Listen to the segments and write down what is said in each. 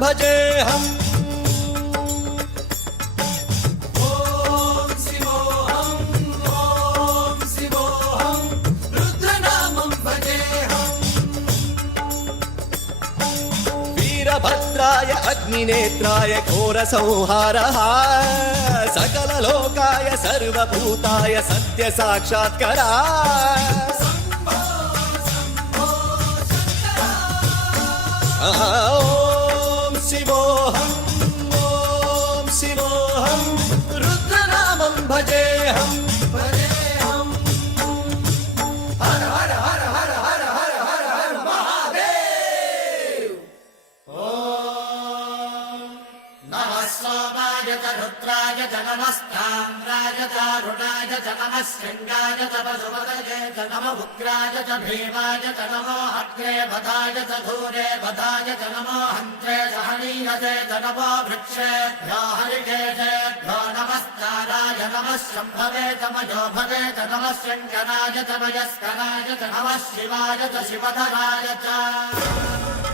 भजेऽहम् भद्राय अग्निनेत्राय घोरसंहारः सकललोकाय सर्वभूताय सत्यसाक्षात्करा ॐ शिवोऽहम् ॐ शिवोऽहम् रुद्रनामं भजेऽहम् हर हर हर हर हर हर हर हर महादेव सोमाय च रुद्राय च नमस्ताम्राय च अरुणाय च नमः शृङ्गाय च पशुपतये च नमः उग्राय च भीमाय च नमो अग्रे वधाय च धूरे वधाय च नमो हन्त्रे च हनीयते च नमो वृक्षेभ्यो हरिकेशेभ्यो नमस्काराय नमः शम्भवे च मयोभवे च नमः शङ्कराय च मयस्कराय च नमः शिवाय च शिवधराय च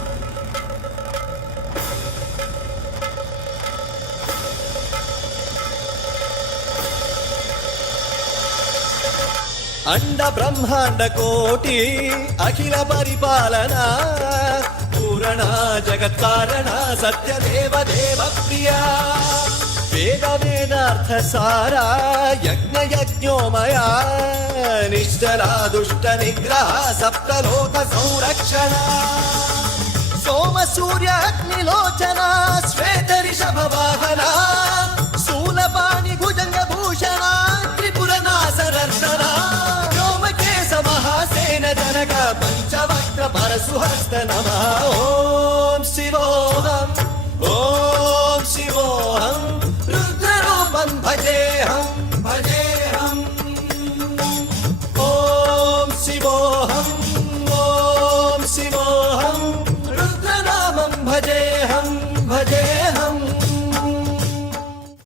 अंड ब्रह्मांड कोटि अखिल परिपालना पूरणा जगत्कारणा सत्यदेव देव प्रिया वेद वेदार्थ सारा यज्ञ यज्ञोमया निश्चला दुष्ट निग्रह सप्तलोक संरक्षणा सोम सूर्य अग्निलोचना श्वेत ऋषभ वाहना शूलपाणि भुजंग भूषणा त्रिपुरनासनर्दना महासेन जनक पंचवक्त्र परशुहस्त नमः ॐ शिवोऽहम् ॐ शिवोऽहम् रुद्ररूपं भजेऽहम्